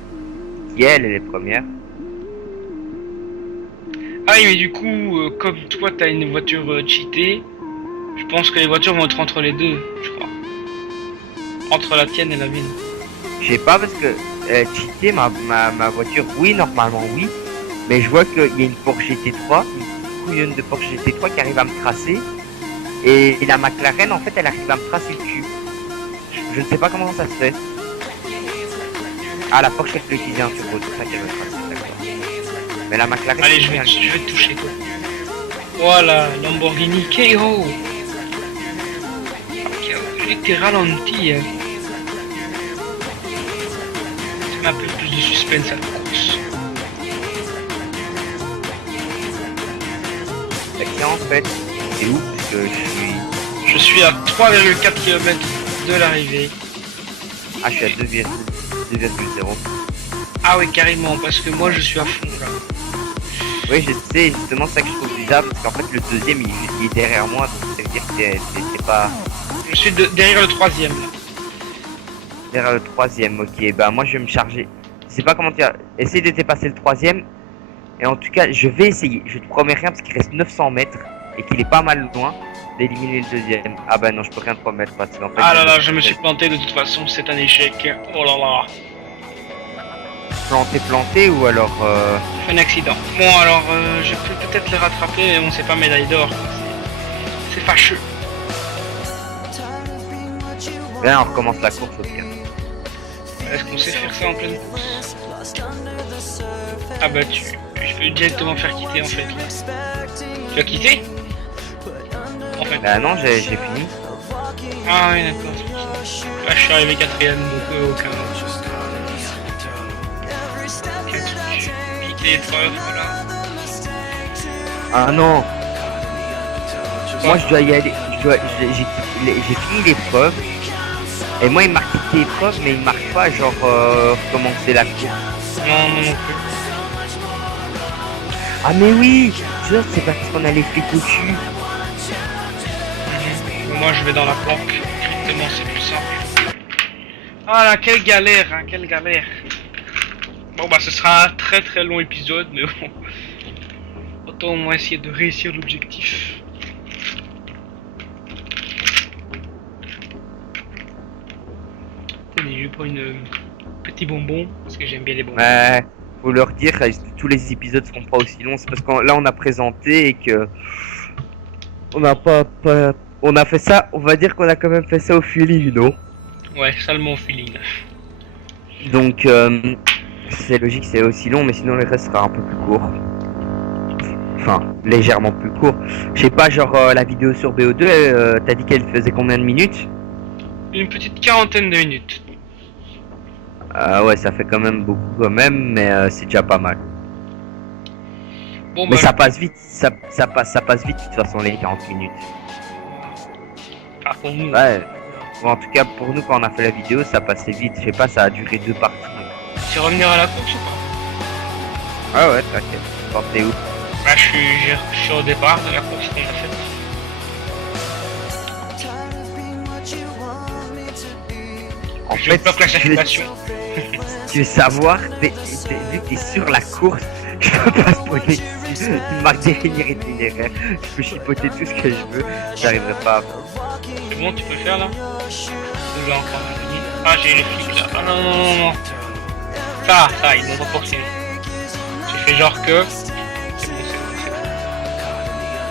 Qui elle est première. Ah oui, mais du coup, comme toi t'as une voiture cheatée, je pense que les voitures vont être entre les deux, je crois. Entre la tienne et la mienne. Je sais pas parce que cheater ma voiture. Oui, normalement oui. Mais je vois qu'il y a une Porsche GT3, une couillonne de Porsche GT3 qui arrive à me tracer. Et la McLaren, en fait, elle arrive à me tracer le cul. Je ne sais pas comment ça se fait. Ah, la Porsche, elle peut utiliser un turbo, c'est ça qu'elle veut tracer, d'accord. Mais la McLaren... Allez, je vais te toucher, toi. Voilà, Lamborghini KO. J'ai été ralenti. Ça m'a un peu plus de suspense à la course. Et en fait, c'est où parce que je suis à 3,4 km de l'arrivée. Ah, je suis à 2,0. Ah oui, carrément, parce que moi je suis à fond là. Oui, je sais, justement ça que je trouve bizarre, parce qu'en fait le deuxième il est derrière moi, donc ça veut dire que c'est pas... Je suis derrière le troisième. Derrière le troisième, ok, bah moi je vais me charger. Je sais pas comment dire, essaye de dépasser le troisième, et en tout cas je vais essayer, je te promets rien parce qu'il reste 900 mètres, et qu'il est pas mal loin d'éliminer le deuxième. Ah bah non, je peux rien te promettre parce qu'en fait... Ah là là, je me suis planté de toute façon, c'est un échec. Oh là là. Planté ou alors... Un accident. Bon alors, je peux peut-être les rattraper, mais bon, c'est pas médaille d'or. C'est fâcheux. Là on recommence la course au pire. Est-ce qu'on sait faire ça en pleine course? Ah bah je peux directement faire quitter en fait. Tu as quitté? En fait. Bah non, j'ai fini. Ah oui d'accord. Là je suis arrivé quatrième, donc aucun. L'épreuve, voilà. Ah non. Moi je dois y aller. J'ai fini l'épreuve. Et moi il marque quitté l'épreuve, mais il marque pas genre recommencer la course. Non, non plus. Ah mais oui, c'est parce qu'on a les flics au cul. Moi je vais dans la planque. Directement, c'est plus simple. Ah là, quelle galère, hein, quelle galère. Bon bah ce sera un très très long épisode, mais bon. Autant au moins essayer de réussir l'objectif. Tenez, je prends une petit bonbon, parce que j'aime bien les bonbons. Faut leur dire, tous les épisodes seront pas aussi longs, c'est parce que là on a présenté et que... On n'a pas... On a fait ça, on va dire qu'on a quand même fait ça au feeling, non? Ouais, seulement au feeling. Donc... c'est logique, c'est aussi long, mais sinon le reste sera un peu plus court. Enfin, légèrement plus court. Je sais pas, genre la vidéo sur BO2, t'as dit qu'elle faisait combien de minutes? Une petite quarantaine de minutes. Ouais, ça fait quand même beaucoup quand même, mais c'est déjà pas mal. Bon, mais bah, ça passe vite, ça passe vite de toute façon les 40 minutes. Ah, pour nous. Ouais. Bon, en tout cas pour nous quand on a fait la vidéo, ça passait vite. Je sais pas, ça a duré 2 parties. Tu veux revenir à la course ou pas? Ah ouais, t'inquiète. T'es où? Bah je suis au départ de la course qu'on a faite. En Je fait, bloque la circulation. Tu veux savoir, vu que t'es sur la course, je peux pas spoiler dessus. Il marque définir itinéraire. Je peux chipoter tout ce que je veux, j'arriverai pas à faire. C'est bon, tu peux le faire là? Ou là encore? Ah, j'ai les flics là. Ah non, non, non, non. Ça, ils m'ont pas poursuivi. J'ai fait genre que... C'est bon, c'est bon.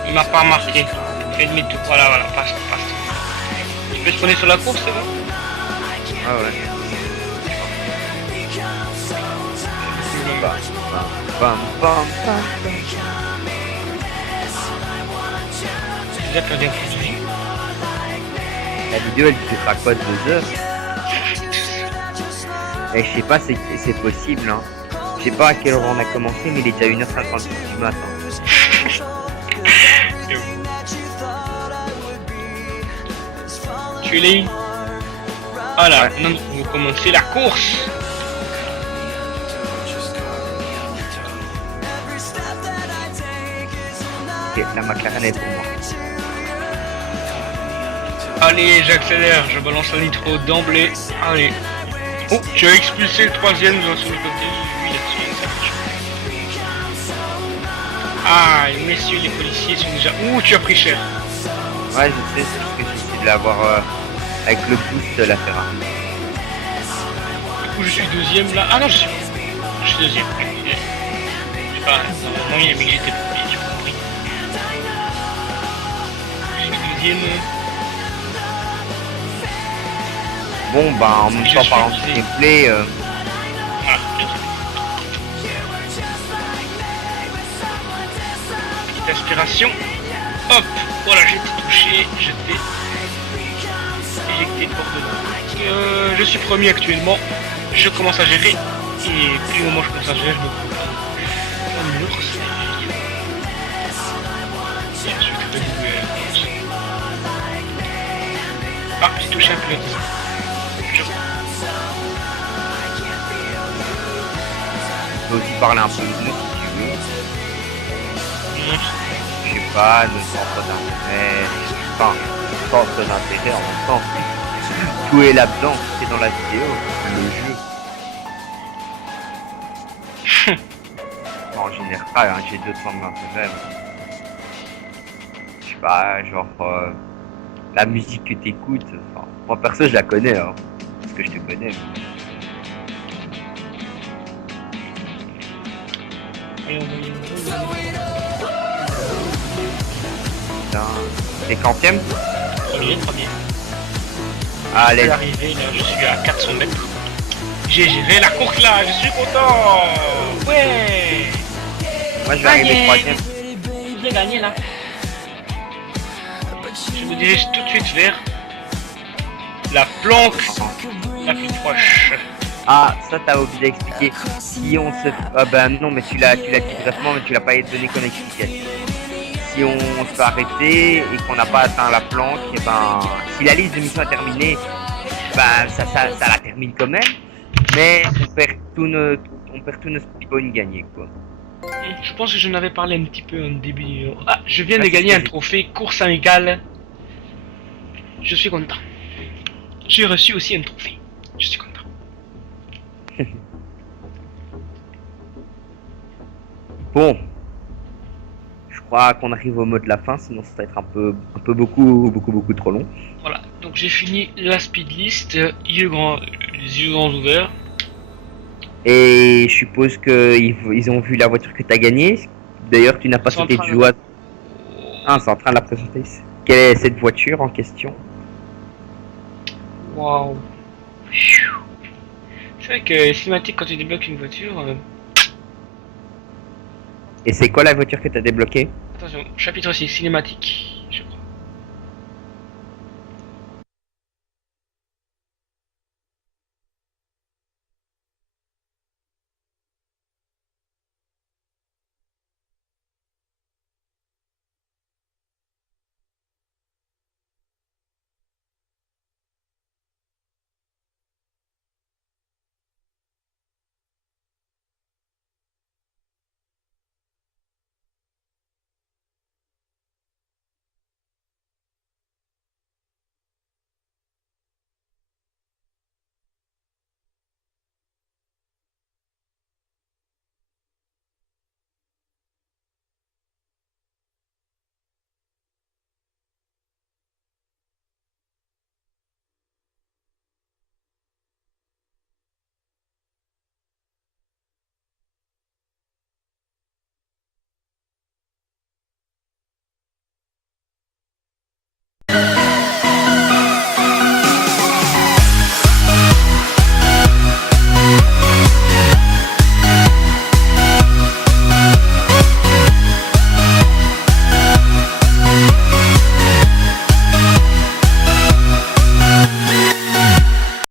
Il m'a pas remarqué. Fais demi-tour. Voilà, passe. Tu peux spawner sur la course, c'est bon? Ah ouais. Bam. J'ai déjà perdu un peu de vie. La vidéo elle durera quoi, 2 heures? Et je sais pas, c'est possible hein. Je sais pas à quelle heure on a commencé, mais il est déjà 1h56 du matin. Tu l'es? Voilà, ouais. Non, vous commencez la course. Ok, la McLaren est pour moi. Allez, j'accélère, je balance un nitro d'emblée. Allez. Oh, tu as expulsé le troisième sur le côté. Oui, là-dessus. Ah, et messieurs les policiers sont déjà... Ouh, tu as pris cher. Ouais, je sais, c'est parce que j'essaie de l'avoir avec le boost de la Ferrari. coup, je suis deuxième là. Ah non, je suis deuxième. C'est pas, normalement, il a mis que j'étais premier, j'ai compris. Je suis deuxième. Bon, bah, en même temps, par exemple, gameplay, Voilà. Petite aspiration. Hop, voilà, j'ai été touché, je t'ai éjecté hors de là. Je suis premier actuellement, je commence à gérer, et plus au moment où je commence à gérer, je me prends un ours. Je suis tout à fait. Ah, j'ai touché un pilote. tu peux aussi parler un peu de nous si tu veux. Je sais pas, notre centre d'intérêt, enfin, centre d'intérêt en même temps. Tout est là-dedans, c'est dans la vidéo, le jeu. En général, hein, j'ai d'autres centres d'intérêt. Je sais pas, genre la musique que t'écoutes, enfin, moi perso je la connais, hein, parce que je te connais. Putain, t'es quantième? Premier. Ah, Je allez. suis arrivé, là, je suis à 400 mètres. J'ai géré la course là, je suis content. Ouais. Moi je vais arriver troisième. J'ai gagné là. Je me dirige tout de suite vers la planque la plus proche. Ah, ça t'as oublié d'expliquer. Si on se... Ah bah non, mais tu l'as dit brièvement, mais tu l'as pas donné comme explication. Si on se fait arrêter et qu'on n'a pas atteint la planque, et ben, si la liste de mission est terminée, ben ça la termine quand même, mais on perd tous nos spawns gagnés, quoi. Je pense que je n'avais parlé un petit peu en début. Ah, je viens de gagner un trophée course amicale. Je suis content. J'ai reçu aussi un trophée. Je suis content. Bon, je crois qu'on arrive au mot de la fin, sinon ça va être un peu beaucoup trop long. Voilà, donc j'ai fini la speed list, les yeux grands ouverts. Et je suppose qu'ils ont vu la voiture que t'as gagnée. D'ailleurs, tu n'as pas sauté de joie. Ah, c'est en train de la présenter. Quelle est cette voiture en question? Waouh. C'est vrai que cinématique quand tu débloques une voiture. Et c'est quoi la voiture que t'as débloquée? Attention, chapitre 6, cinématique.